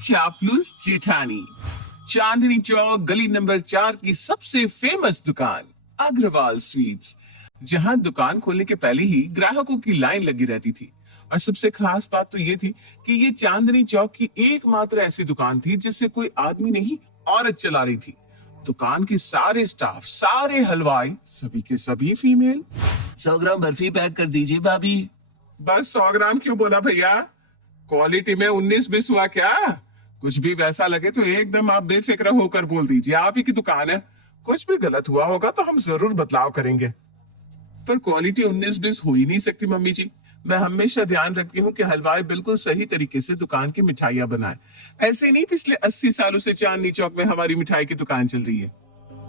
चापलूस जेठानी, चांदनी चौक गली नंबर 4 की सबसे फेमस दुकान अग्रवाल स्वीट्स, जहां दुकान खोलने के पहले ही ग्राहकों की लाइन लगी रहती थी। और सबसे खास बात तो ये थी कि ये चांदनी चौक की एकमात्र ऐसी दुकान थी जिससे कोई आदमी नहीं, औरत चला रही थी। दुकान के सारे स्टाफ, सारे हलवाई, सभी के सभी फीमेल। 100 ग्राम बर्फी पैक कर दीजिए भाभी। बस 100 ग्राम क्यों बोला भैया? क्वालिटी में 19-20 हुआ क्या? कुछ भी वैसा लगे तो एकदम आप बेफिक्र होकर बोल दीजिए, आप ही की दुकान है। कुछ भी गलत हुआ होगा तो हम जरूर बदलाव करेंगे। पर क्वालिटी 19-20 हो ही नहीं सकती मम्मी जी। मैं हमेशा ध्यान रखती हूँ कि हलवाई बिल्कुल सही तरीके से दुकान की मिठाइयाँ बनाए। ऐसे नहीं पिछले 80 सालों से चांदनी चौक में हमारी मिठाई की दुकान चल रही है।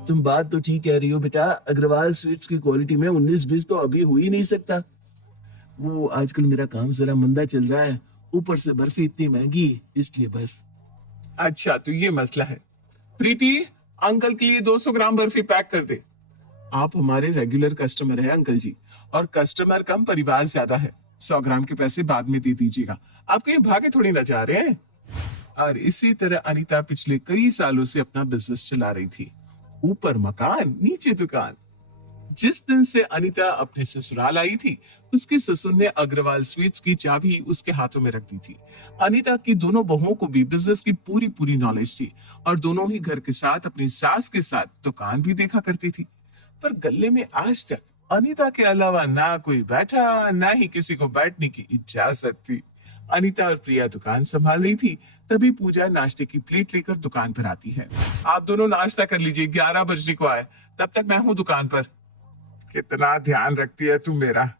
तुम बात तो ठीक कह रही हो बेटा, अग्रवाल स्वीट्स की क्वालिटी में 19-20 तो अभी हो ही नहीं सकता। वो आजकल मेरा काम जरा मंदा चल रहा है, ऊपर से बर्फी इतनी महंगी, इसलिए बस। अच्छा तो ये मसला है। प्रीति, अंकल के लिए 200 ग्राम बर्फी पैक कर दे। आप हमारे रेगुलर कस्टमर हैं अंकल जी, और कस्टमर कम परिवार ज्यादा है। 100 ग्राम के पैसे बाद में दे दीजिएगा, आप कहीं भागे थोड़ी ना जा रहे हैं। और इसी तरह अनीता पिछले कई सालों से अपना बिजनेस चला रही थी। ऊपर मकान, नीचे दुकान। जिस दिन से अनीता अपने ससुराल आई थी, उसके ससुर ने अग्रवाल स्वीट्स की चाबी उसके हाथों में रख दी थी। अनीता की दोनों बहुओं को भी बिजनेस की पूरी पूरी नॉलेज थी, और दोनों ही घर के साथ अपनी सास के साथ दुकान भी देखा करती थी। पर गल्ले में आज तक अनीता के अलावा ना कोई बैठा, ना ही किसी को बैठने की इजाजत थी। अनीता और प्रिया दुकान संभाल रही थी, तभी पूजा नाश्ते की प्लेट लेकर दुकान पर आती है। आप दोनों नाश्ता कर लीजिए, 11 बजने को आए, तब तक मैं हूँ दुकान पर। कितना ध्यान रखती है तू मेरा।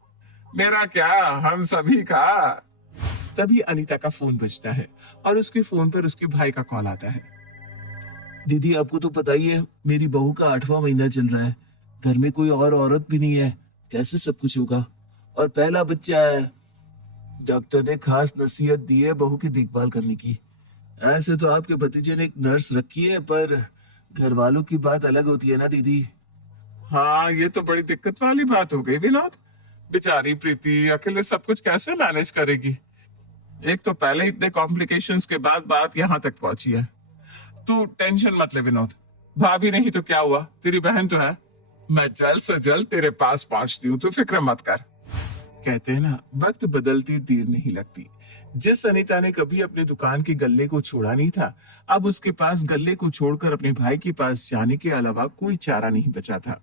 मेरा क्या, हम सभी का। तभी अनीता का फोन बजता है, और उसके फोन पर उसके भाई का कॉल आता है। दीदी आपको तो पता ही है, मेरी बहू का 8वां महीना चल रहा है, घर में कोई और औरत भी नहीं है, कैसे सब कुछ होगा? और पहला बच्चा है। डॉक्टर ने खास नसीहत दी है बहू की देखभाल करने की। ऐसे तो आपके भतीजे ने एक नर्स रखी है, पर घर वालों की बात अलग होती है ना दीदी। हाँ, ये तो बड़ी दिक्कत वाली बात हो गई विनोद। बेचारी प्रीति अकेले सब कुछ कैसे मैनेज करेगी? एक तो पहले इतने कॉम्प्लिकेशंस के बाद बात यहाँ तक पहुंची है। तू टेंशन मत ले विनोद, भाभी नहीं तो क्या हुआ, तेरी बहन तो है। मैं जल्द से जल्द तेरे पास पहुंचती हूँ, तू फिक्र मत कर। कहते हैं ना, वक्त बदलती देर नहीं लगती। जिस अनीता ने कभी अपने दुकान के गल्ले को छोड़ा नहीं था, अब उसके पास गल्ले को छोड़कर अपने भाई के पास जाने के अलावा कोई चारा नहीं बचा था।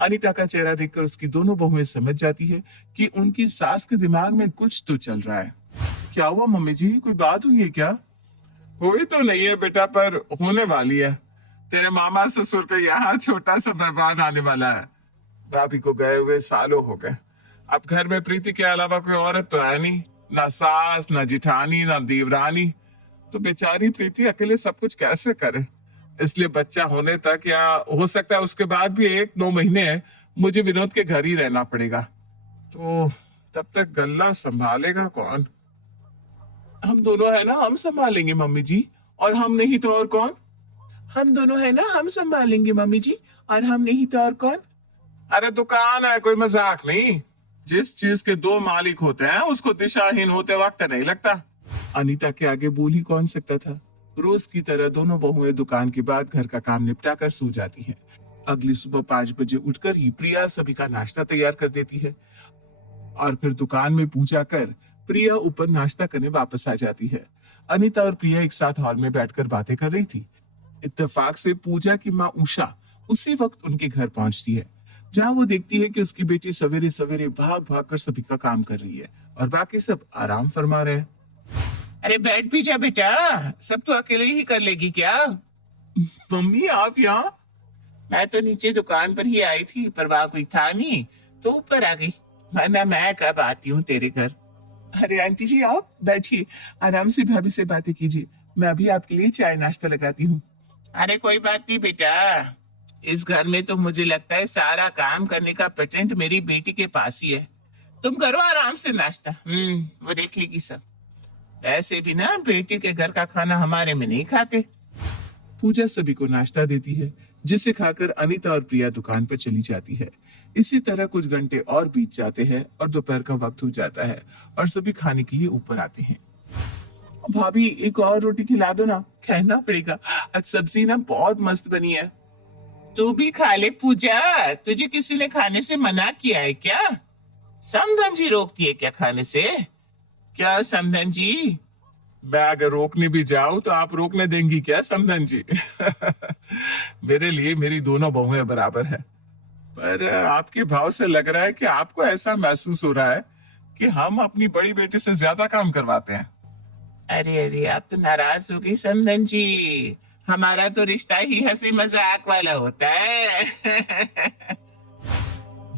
अनीता का चेहरा देखकर उसकी दोनों बहुएं समझ जाती है कि उनकी सास के दिमाग में कुछ तो चल रहा है। क्या हुआ मम्मी जी, कोई बात हुई है क्या? हुई तो नहीं है बेटा, पर होने वाली है। तेरे मामा ससुर का यहाँ छोटा सा मेहमान आने वाला है। भाभी को गए हुए सालों हो गए। अब घर में प्रीति के अलावा कोई औरत तो है नहीं, ना सास, ना जिठानी, ना देवरानी। तो बेचारी प्रीति अकेले सब कुछ कैसे करे? इसलिए बच्चा होने तक, या हो सकता है उसके बाद भी 1-2 महीने मुझे विनोद के घर ही रहना पड़ेगा। तो तब तक गल्ला संभालेगा कौन? हम दोनों है ना, हम संभालेंगे मम्मी जी, और हम नहीं तो और कौन? हम दोनों है ना, हम संभालेंगे मम्मी जी, और हम नहीं तो और कौन? अरे दुकान है, कोई मजाक नहीं। जिस चीज के 2 मालिक होते हैं उसको दिशाहीन होते वक्त नहीं लगता। अनीता के आगे बोल ही कौन सकता था। रोज की तरह दोनों बहुएं दुकान के बाद घर का काम निपटा कर सो जाती हैं। अगली सुबह 5 बजे उठकर ही प्रिया सभी का नाश्ता तैयार कर देती है, और फिर दुकान में पूजा कर प्रिया ऊपर नाश्ता करने वापस आ जाती है। अनीता और प्रिया एक साथ हॉल में बैठकर बातें कर रही थी। इत्तेफाक से पूजा की माँ उषा उसी वक्त उनके घर पहुंचती है, जहां वो देखती है कि उसकी बेटी सवेरे सवेरे भाग भाग कर सभी का काम कर रही है, और बाकी सब आराम फरमा रहे हैं। अरे बैठ भी जा बेटा, सब तो अकेले ही कर लेगी क्या? मम्मी आप यहाँ? मैं तो नीचे दुकान पर ही आई थी, पर वहां कोई था नहीं, तो ऊपर आ गई, वरना मैं कब आती हूँ तेरे घर। अरे आंटी जी, आप बैठिए, आराम से भाभी से बातें कीजिए, मैं अभी आपके लिए चाय नाश्ता लगाती हूँ। अरे कोई बात नहीं बेटा, इस घर में तो मुझे लगता है सारा काम करने का पेटेंट मेरी बेटी के पास ही है। तुम करो आराम से नाश्ता, वो देख लेगी सब। ऐसे भी ना बेटी के घर का खाना हमारे में नहीं खाते। पूजा सभी को नाश्ता देती है, जिसे खाकर अनीता और प्रिया दुकान पर चली जाती है। इसी तरह कुछ घंटे और बीत जाते हैं, और दोपहर का वक्त हो जाता है, और सभी खाने के लिए ऊपर आते हैं। भाभी एक और रोटी खिला दो ना, कहना पड़ेगा, आज सब्जी ना बहुत मस्त बनी है। तू भी खा ले पूजा, तुझे किसी ने खाने से मना किया है क्या? समधन जी रोकती है क्या खाने से? क्या समधन जी? मैं अगर रोकने भी जाऊं तो आप रोकने देंगी क्या समधन जी? मेरे लिए मेरी दोनों बहुएं बराबर है। पर आपके भाव से लग रहा है कि आपको ऐसा महसूस हो रहा है कि हम अपनी बड़ी बेटी से ज्यादा काम करवाते हैं। अरे अरे, आप तो नाराज हो गई समधन जी। हमारा तो रिश्ता ही हंसी मजाक वाला होता है।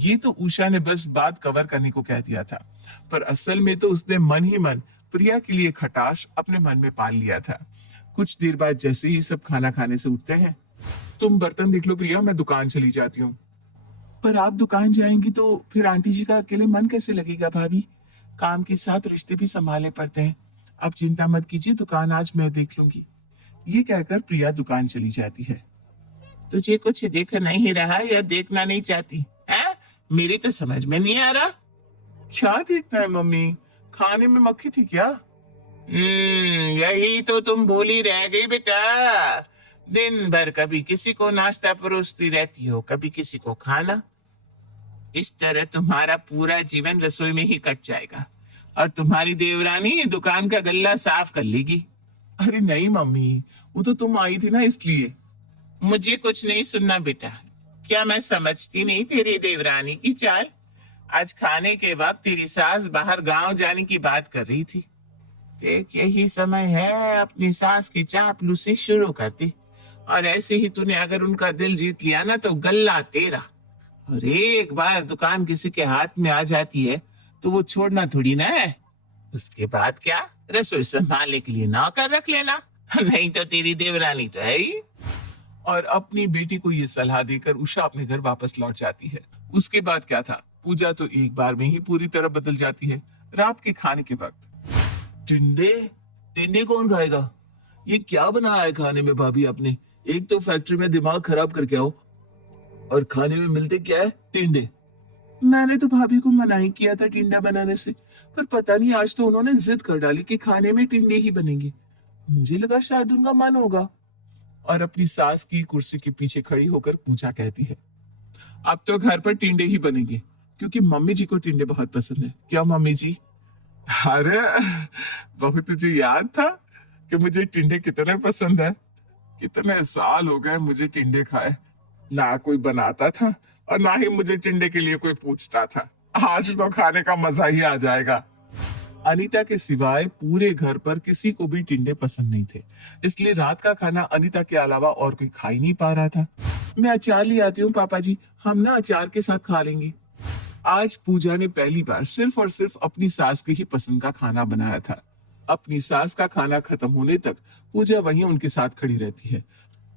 ये तो उषा ने बस बात कवर करने को कह दिया था, पर असल में तो उसने मन ही मन प्रिया के लिए खटाश अपने मन में पाल लिया था। कुछ देर बाद जैसे ही सब खाना खाने से उठते हैं, तुम बर्तन देख लो प्रिया, मैं दुकान चली जाती हूँ। पर आप दुकान जाएंगी तो फिर आंटी जी का अकेले मन कैसे लगेगा भाभी? काम के साथ रिश्ते भी संभालने पड़ते हैं। आप चिंता मत कीजिए, दुकान आज मैं देख लूंगी। ये कहकर प्रिया दुकान चली जाती है। तुझे कुछ दिख नहीं रहा या देखना नहीं चाहती है? मेरी तो समझ में नहीं आ रहा। क्या देखना है मम्मी? खाने में मक्खी थी क्या? यही तो तुम भूली रह गई बेटा। दिन भर कभी किसी को नाश्ता परोसती रहती हो, कभी किसी को खाना। इस तरह तुम्हारा पूरा जीवन रसोई में ही कट जाएगा और तुम्हारी देवरानी दुकान का गल्ला साफ कर लेगी। अरे नहीं मम्मी, वो तो तुम आई थी ना इसलिए। मुझे कुछ नहीं सुनना बेटा। क्या मैं समझती नहीं तेरी देवरानी की चाल? आज खाने के वक्त तेरी सास बाहर गांव जाने की बात कर रही थी। देख, यही समय है अपनी सास की चापलूसी शुरू कर दी, और ऐसे ही तूने अगर उनका दिल जीत लिया ना तो गल्ला तेरा। और एक बार दुकान किसी के हाथ में आ जाती है तो वो छोड़ना थोड़ी ना है। उसके बाद क्या, रसोई संभालने के लिए नौकर रख लेना, नहीं तो तेरी देवरानी तो है ही। और अपनी बेटी को ये सलाह देकर उषा अपने घर वापस लौट जाती है। उसके बाद क्या था, पूजा तो एक बार में ही पूरी तरह बदल जाती है। रात के खाने के वक्त टिंडे? टिंडे कौन खाएगा? ये क्या बनाया है खाने में भाभी आपने? एक तो फैक्ट्री में दिमाग खराब करके आओ, और खाने में मिलते क्या है? टिंडे। मैंने तो भाभी को मना ही किया था टिंडा बनाने से, पर पता नहीं आज तो उन्होंने जिद कर डाली कि खाने में टिंडे ही बनेंगे। मुझे लगा शायद उनका मन होगा। और अपनी सास की कुर्सी के पीछे खड़ी होकर पूजा कहती है, अब तो घर पर टिंडे ही बनेंगे, क्योंकि मम्मी जी को टिंडे बहुत पसंद है। क्या मम्मी जी? अरे बहू, तुझे याद था कि मुझे टिंडे कितने पसंद है? कितने साल हो गए मुझे टिंडे खाए। ना कोई बनाता था और ना ही मुझे टिंडे के लिए कोई पूछता था। आज तो खाने का मजा ही आ जाएगा। अनीता के सिवाय पूरे घर पर किसी को भी टिंडे पसंद नहीं थे, इसलिए रात का खाना अनीता के अलावा और कोई खा ही नहीं पा रहा था। मैं अचार ले आती हूँ पापा जी, हम ना अचार के साथ खा लेंगे। आज पूजा ने पहली बार सिर्फ और सिर्फ अपनी सास के ही पसंद का खाना बनाया था। अपनी सास का खाना खत्म होने तक पूजा वहीं उनके साथ खड़ी रहती है,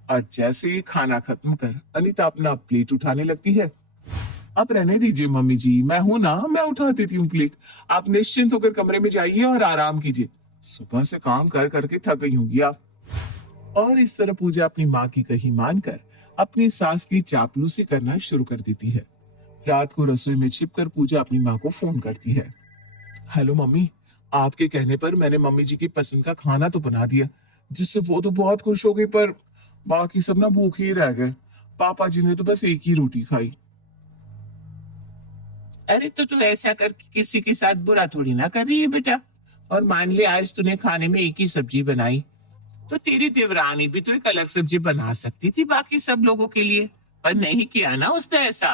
और जैसे ही खाना खत्म कर अनीता अपना प्लेट उठाने लगती है। अब रहने दीजिए मम्मी जी, मैं हूं ना, मैं उठा देती हूँ प्लेट। आप निश्चिंत होकर कमरे में जाइए और आराम कीजिए। सुबह से काम कर करके थक गई होंगी आप। और इस तरह पूजा अपनी माँ की कही मानकर अपनी सास की चापलूसी करना शुरू कर देती है। रात को रसोई में छिपकर पूजा अपनी माँ को फोन करती है। हेलो मम्मी, आपके कहने पर मैंने मम्मी जी की पसंद का खाना तो बना दिया, जिससे वो तो बहुत खुश हो गई, पर बाकी सब ना भूखे ही रह गए। पापा जी ने तो बस एक ही रोटी खाई। अरे तो तू ऐसा कर किसी के साथ बुरा थोड़ी ना कर रही है बेटा। और मान ले आज तूने खाने में एक ही सब्जी बनाई, तो तेरी देवरानी भी तो एक अलग सब्जी बना सकती थी बाकी सब लोगों के लिए, पर नहीं किया ना उसने ऐसा।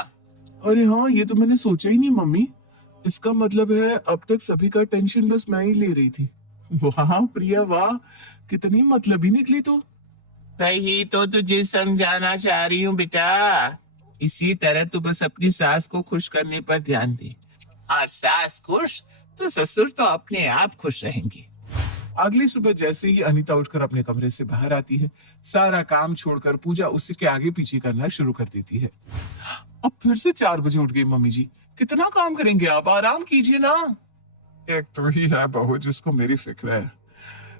अरे हाँ, ये तो मैंने सोचा ही नहीं मम्मी। इसका मतलब है अब तक सभी का टेंशन बस मैं ही ले रही थी। वाह प्रिया वाह, कितनी मतलबी निकली तो। वही तो तुझे समझाना चाह रही हूँ बेटा। इसी तरह तू बस अपनी सास को खुश करने पर ध्यान दे, और सास खुश तो ससुर तो अपने आप खुश रहेंगे। अगली सुबह जैसे ही अनीता उठकर अपने कमरे से बाहर आती है, सारा काम छोड़कर पूजा उसी के आगे पीछे करना शुरू कर देती है। अब फिर से 4 बजे उठ गई मम्मी जी, कितना काम करेंगे आप, आराम कीजिए ना। एक तो ही है बहू जिसको मेरी फिक्र है।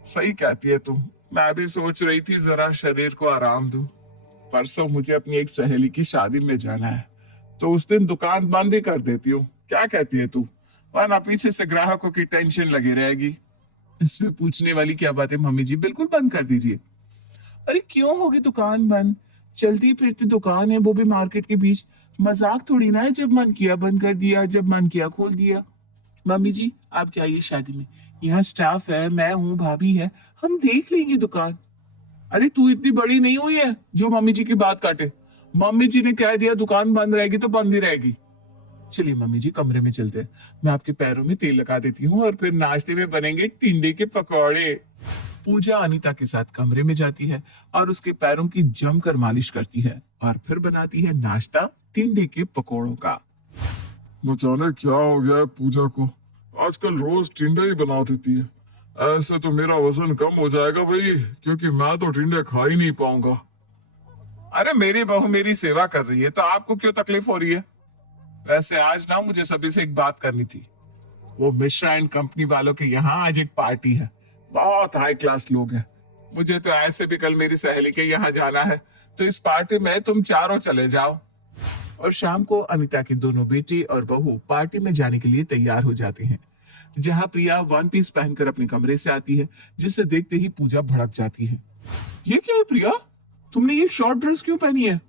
सही कहती है तू, मैं भी सोच रही थी जरा शरीर को आराम दूं। परसों मुझे अपनी एक सहेली की शादी में जाना है, तो उस दिन दुकान बंद ही कर देती हूँ। क्या कहती है तू? वरना पीछे से ग्राहकों की टेंशन लगी रहेगी। इसमें पूछने वाली क्या बात है मम्मी जी, बिल्कुल बंद कर दीजिए। अरे क्यों होगी दुकान बंद? चलती फिरती दुकान है, वो भी मार्केट के बीच। मजाक थोड़ी ना है, जब मन किया बंद कर दिया, जब मन किया खोल दिया। मम्मी जी आप जाइए शादी में, यहाँ स्टाफ है, मैं हूँ, भाभी है, हम देख लेंगे दुकान। अरे तू इतनी बड़ी नहीं हुई है जो मम्मी जी की बात काटे। मम्मी जी ने कह दिया दुकान बंद रहेगी तो बंद ही रहेगी। चलिए मम्मी जी कमरे में चलते हैं, मैं आपके पैरों में तेल लगा देती हूँ और फिर नाश्ते में बनेंगे टिंडे के पकौड़े। पूजा अनीता के साथ कमरे में जाती है और उसके पैरों की जमकर मालिश करती है और फिर बनाती है नाश्ता टिंडे के पकौड़ों का। न जाने क्या हो गया है पूजा को, आजकल रोज टिंडे ही बना देती है। ऐसे तो मेरा वजन कम हो जाएगा भाई, क्योंकि मैं तो टिंडे खा ही नहीं पाऊंगा। अरे मेरी बहू मेरी सेवा कर रही है तो आपको क्यों तकलीफ हो रही है? वैसे आज ना मुझे सभी से एक बात करनी थी। वो मिश्रा एंड कंपनी वालों के यहाँ आज एक पार्टी है, बहुत हाई क्लास लोग हैं। मुझे तो ऐसे भी कल मेरी सहेली के यहाँ जाना है, तो इस पार्टी में तुम चारों चले जाओ। और शाम को अनीता के दोनों बेटे और बहू पार्टी में जाने के लिए तैयार हो जाते हैं, जहाँ प्रिया वन पीस पहनकर अपने कमरे से आती है, जिसे देखते ही पूजा भड़क जाती है। ये क्या है प्रिया, तुमने ये शॉर्ट ड्रेस क्यों पहनी है?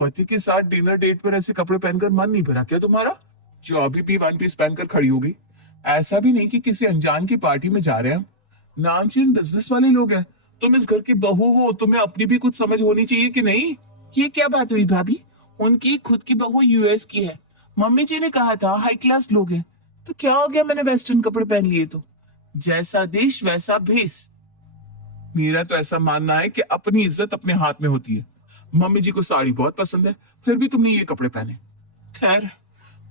पति के साथ डिनर डेट पर ऐसे कपड़े पहनकर मन नहीं भरा क्या तुम्हारा, जो अभी भी वन पीस पहनकर खड़ी होगी? ऐसा भी नहीं कि किसी अनजान की पार्टी में जा रहे हैं, नामचीन बिजनेस वाले लोग हैं। तुम इस घर की बहू हो, तुम्हें अपनी भी कुछ समझ होनी चाहिए कि नहीं? ये क्या बात हुई भाभी? उनकी खुद की बहू यूएस की है, मम्मी जी ने कहा था हाई क्लास लोग हैं, तो क्या हो गया मैंने वेस्टर्न कपड़े पहन लिए तो? जैसा देश वैसा भेष। मेरा तो ऐसा मानना है कि अपनी इज्जत अपने हाथ में होती है। मम्मी जी को साड़ी बहुत पसंद है, फिर भी तुमने ये कपड़े पहने। खैर,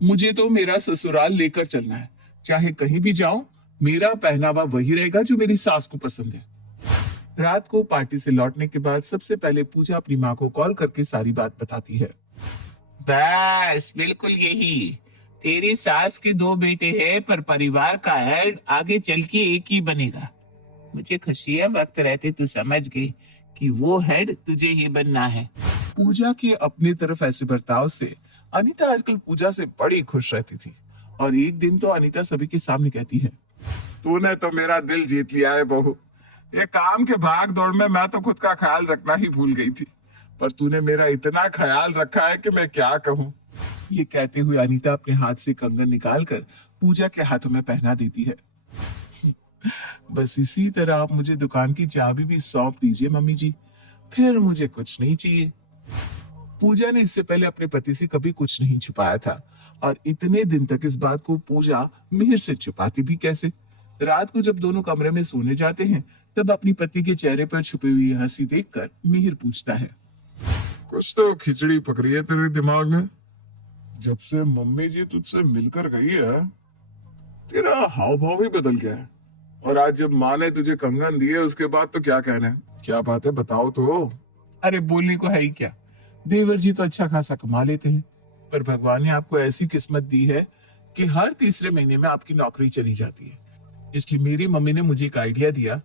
मुझे तो मेरा ससुराल लेकर चलना है, चाहे कहीं भी जाऊं मेरा पहनावा वही रहेगा जो मेरी सास को पसंद है। रात को पार्टी से लौटने के बाद सबसे पहले पूजा अपनी माँ को कॉल करके सारी बात बताती है। बस बिल्कुल यही, तेरी सास के दो बेटे हैं पर परिवार का हेड आगे चल के एक ही बनेगा। मुझे खुशी है वक्त रहते तू समझ गई कि वो हेड तुझे ही बनना है। पूजा के अपनी तरफ ऐसे बर्ताव से अनीता आजकल पूजा से बड़ी खुश रहती थी, और एक दिन तो अनीता सभी के सामने कहती है, तूने तो मेरा दिल जीत लिया है बहू। ये काम के भाग दौड़ में मैं तो खुद का ख्याल रखना ही भूल गई थी, पर तूने मेरा इतना ख्याल रखा है कि मैं क्या कहूँ। ये कहते हुए अनीता अपने हाथ से कंगन निकालकर पूजा के हाथों में पहना देती है। बस इसी तरह आप मुझे दुकान की चाबी भी सौंप दीजिए मम्मी जी, फिर मुझे कुछ नहीं चाहिए। पूजा ने इससे पहले अपने पति से कभी कुछ नहीं छुपाया था, और इतने दिन तक इस बात को पूजा मिहिर से छुपाती भी कैसे। रात को जब दोनों कमरे में सोने जाते हैं, तब अपनी पति के चेहरे पर छुपी हुई हंसी देखकर मिहिर पूछता है, कुछ तो खिचड़ी पक रही है तेरे दिमाग में। जब से मम्मी जी तुझसे मिलकर गई है, तेरा हाव भाव ही बदल गया है। और आज जब माँ ने तुझे कंगन दिए उसके बाद तो क्या कहना है, क्या बात है बताओ तो। अरे बोलने को है ही क्या, देवर जी तो अच्छा खासा कमा लेते हैं, पर भगवान ने आपको ऐसी किस्मत दी है कि हर तीसरे महीने में आपकी नौकरी चली जाती है। इसलिए मेरी मम्मी ने मुझे एक आइडिया दिया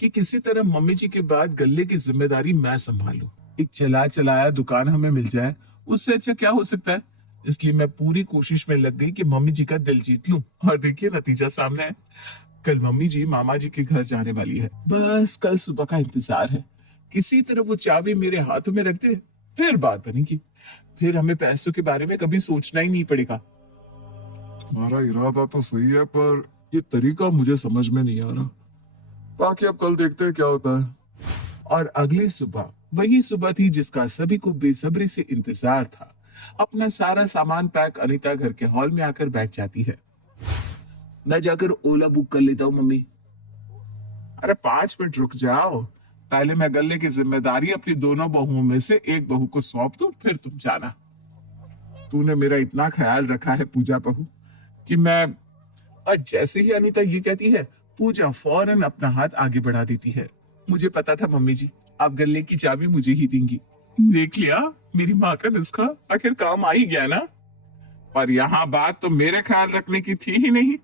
कि किसी तरह मम्मी जी के बाद गल्ले की जिम्मेदारी मैं संभालूं। एक चला चलाया दुकान हमें मिल जाए, उससे अच्छा क्या हो सकता है। इसलिए मैं पूरी कोशिश में लग गई कि मम्मी जी का दिल जीत लूं, और देखिए नतीजा सामने है। कल मम्मी जी मामा जी के घर जाने वाली है, बस कल सुबह का इंतजार है। किसी तरह वो चाबी मेरे हाथों में रख दे, फिर बात बनेगी। फिर हमें पैसों के बारे में कभी सोचना ही नहीं पड़ेगा। तुम्हारा इरादा तो सही है, पर ये तरीका मुझे समझ में नहीं आ रहा। बाकी अब कल देखते हैं क्या होता है। और अगली सुबह वही सुबह थी जिसका सभी को बेसब्री से इंतजार था। अपना सारा सामान पैक अनीता घर के हॉल में आकर बैठ जाती है। मैं जाकर ओला बुक कर लेता हूँ मम्मी। अरे 5 मिनट रुक जाओ, पहले मैं गल्ले की जिम्मेदारी अपनी दोनों बहुओं में से एक बहू को सौंप दूं, फिर तुम जाना। तूने मेरा इतना ख्याल रखा है पूजा बहू कि मैं। और जैसे ही अनीता ये कहती है, पूजा फौरन अपना हाथ आगे बढ़ा देती है। मुझे पता था मम्मी जी आप गल्ले की चाबी मुझे ही देंगी। देख लिया, मेरी माँ का नुस्खा आखिर काम आ ही गया ना। पर यहाँ बात तो मेरे ख्याल रखने की थी ही नहीं।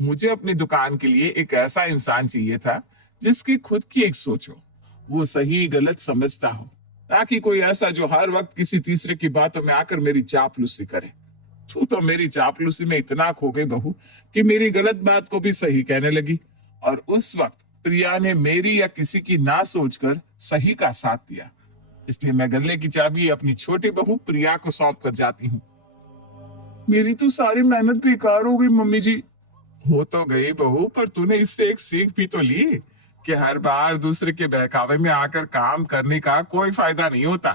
मुझे अपनी दुकान के लिए एक ऐसा इंसान चाहिए था जिसकी खुद की एक सोच हो, वो सही गलत समझता हो, ताकि कोई ऐसा जो हर वक्त किसी तीसरे की बातों में आकर मेरी चापलूसी करे। तू तो मेरी चापलूसी में इतना खो गई बहू कि मेरी गलत बात को भी सही कहने लगी, और उस वक्त प्रिया ने मेरी या किसी की ना सोचकर सही का साथ दिया। इसलिए मैं गल्ले की चाबी अपनी छोटी बहू प्रिया को सौंप कर जाती हूँ। मेरी तो सारी मेहनत बेकार हो गई मम्मी जी। हो तो गई बहू, पर तूने इससे एक सीख भी तो ली कि हर बार दूसरे के बहकावे में आकर काम करने का कोई फायदा नहीं होता।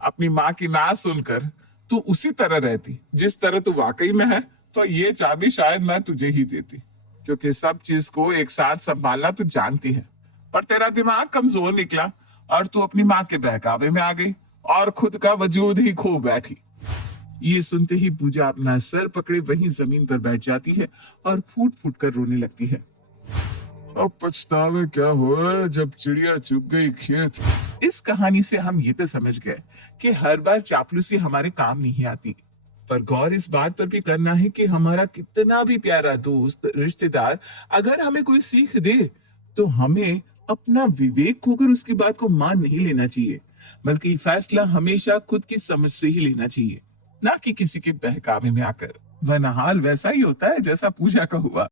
अपनी माँ की ना सुनकर तू उसी तरह रहती जिस तरह तू वाकई में है, तो ये चाबी शायद मैं तुझे ही देती, क्योंकि सब चीज को एक साथ संभालना तू जानती है। पर तेरा दिमाग कमजोर निकला और तू अपनी माँ के बहकावे में आ गई और खुद का वजूद ही खो बैठी। ये सुनते ही पूजा अपना सर पकड़े वहीं जमीन पर बैठ जाती है और फूट फूट कर रोने लगती है। अब पछतावे क्या हुआ जब चिड़िया चुग गई खेत। इस कहानी से हम ये तो समझ गए कि हर बार चापलूसी हमारे काम नहीं आती, पर गौर इस बात पर भी करना है कि हमारा कितना भी प्यारा दोस्त रिश्तेदार अगर हमें कोई सीख दे तो हमें अपना विवेक खोकर उसकी बात को मान नहीं लेना चाहिए, बल्कि फैसला हमेशा खुद की समझ से ही लेना चाहिए, ना कि किसी के बहकावे में आकर। वरना हाल वैसा ही होता है जैसा पूजा का हुआ।